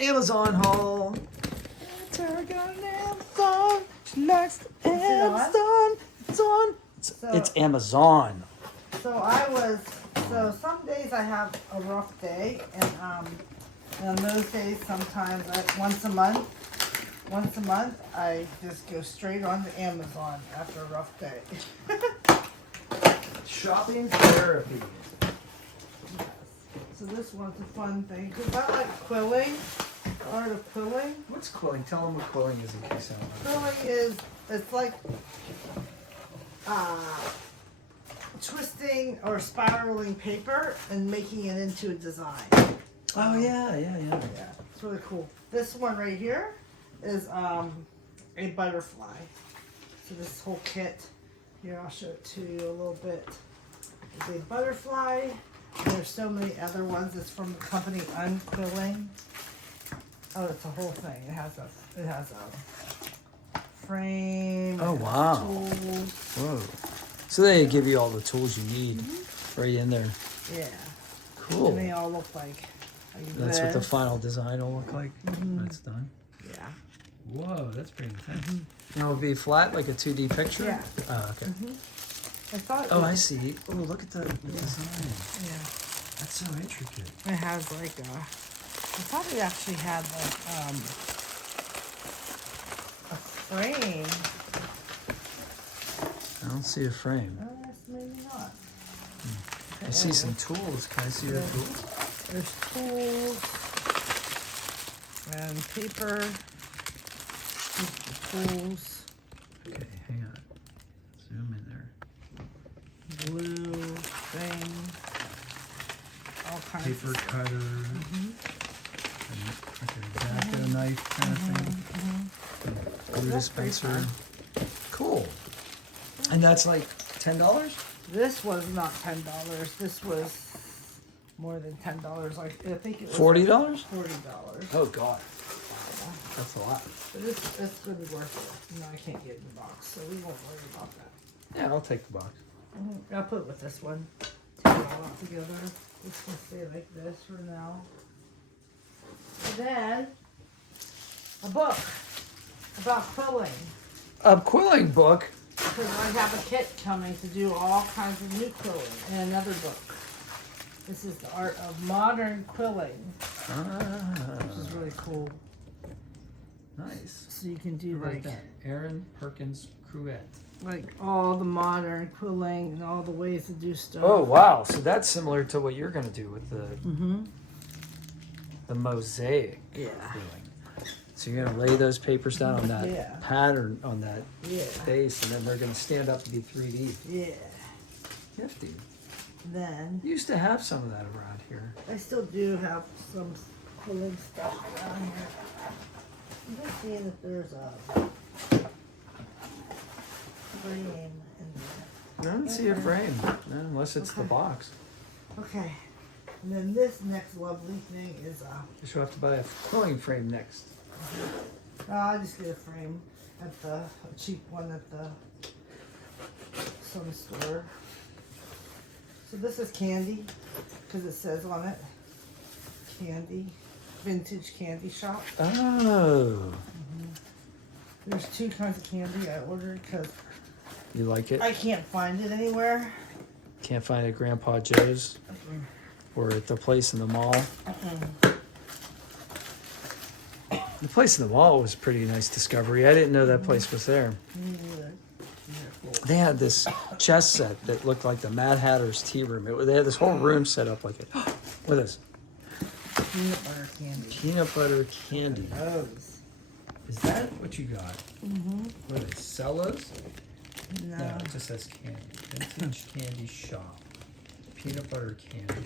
Amazon haul. Terra got an Amazon. She likes the Amazon. It's on. It's Amazon. So some days I have a rough day, and on those days sometimes once a month I just go straight on to Amazon after a rough day. Shopping therapy. So this one's a fun thing because I like quilling, the art of quilling. What's quilling? Tell them what quilling is in case I don't know. Quilling it's like twisting or spiraling paper and making it into a design. Oh yeah. It's really cool. This one right here is a butterfly. So this whole kit, here I'll show it to you a little bit. It's a butterfly. There's so many other ones. It's from the company Unquilling. Oh, it's a whole thing. It has a frame. Oh wow. Tools. Whoa. So they give you all the tools you need right in there. Yeah. Cool. And they all look like That's this. what the final design will look like. That's done. Yeah. Whoa, that's pretty intense. Now it'll be flat like a 2D picture? Yeah. Oh, okay. I thought. Oh, I see. Oh, look at the design. Yeah. That's so intricate. It has like a. I thought it actually had like a frame. I don't see a frame. Oh, yes, maybe not. I see some tools. Can I see your tools? There's tools and paper. Here's the tools. Okay, hang on. Zoom in there. Glue thing. All kinds Paper of cutter. Like a X-Acto knife kind of thing. Glue dispenser. Cool. And that's like $10? This was not $10. This was more than $10. I think it was $40? $40. Oh God. That's a lot. But it's going to be worth it. No, I can't get it in the box, so we won't worry about that. Yeah, I'll take the box. I'll put it with this one. Take it all out together. This can stay like this for now. And then a book about quilling. A quilling book. Because I have a kit coming to do all kinds of new quilling and another book. This is the art of modern quilling, which is really cool. Nice. So you can do Like like that. Aaron Perkins Cruet. like all the modern quilling and all the ways to do stuff. Oh wow! So that's similar to what you're gonna do with the mosaic Yeah. quilling. So you're gonna lay those papers down on that pattern on that base, and then they're gonna stand up to be 3D. Yeah. Nifty. Then You used to have some of that around here. I still do have some quilling stuff around here. I'm just seeing if there's a frame in there. I don't see a frame, no, unless it's the box. Okay. And then this next lovely thing is You should have to buy a quilling frame next. I'll just get a frame at a cheap one at the some store. So this is candy because it says on it candy, vintage candy shop. Oh, There's two kinds of candy I ordered because you like it? I can't find it anywhere. Can't find it at Grandpa Joe's or at the place in the mall. The place in the mall was a pretty nice discovery. I didn't know that place was there. They had this chess set that looked like the Mad Hatter's tea room. They had this whole room set up like it. What is Peanut butter candy. peanut butter candy? Those. Is that what you got? What are they, sell those? No. No, it just says candy. Vintage candy shop. Peanut butter candy.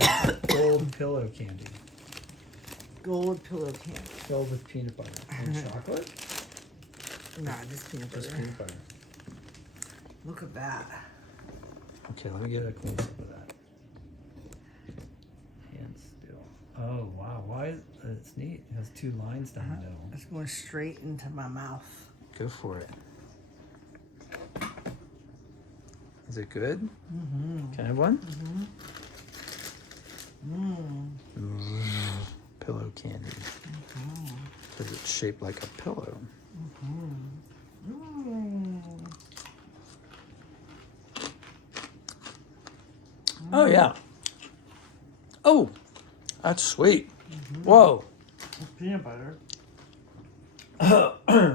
Like gold pillow candy. Gold pillow candy. Filled with peanut butter. And chocolate? Nah, just peanut butter. Just peanut butter. Look at that. Okay, let me get a close up of that. Hand still. Oh, wow. Why? It's neat. It has two lines down the middle. It's going straight into my mouth. Go for it. Is it good? Can I have one? pillow candy. Because it's shaped like a pillow. Oh, yeah. Oh, that's sweet. Whoa. Peanut butter.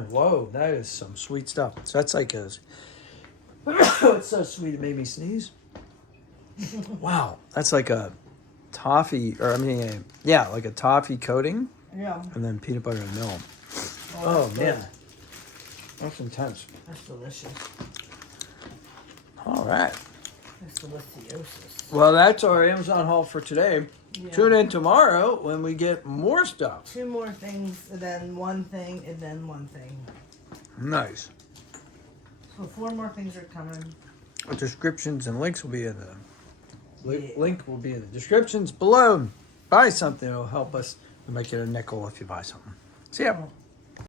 Whoa, that is some sweet stuff. So that's like a... It's so sweet it made me sneeze. Wow, that's like a toffee, or I mean, yeah, like a toffee coating. Yeah. And then peanut butter and milk. Oh, Man. That's intense. That's delicious. All right. That's deliciosus. Well, that's our Amazon haul for today. Yeah. Tune in tomorrow when we get more stuff. 2 more things, and then 1 thing, and then 1 thing. Nice. So 4 more things are coming. The descriptions and links will be in the Yeah. link will be in the descriptions below. Buy something; it'll help us. We might get a nickel if you buy something. See ya.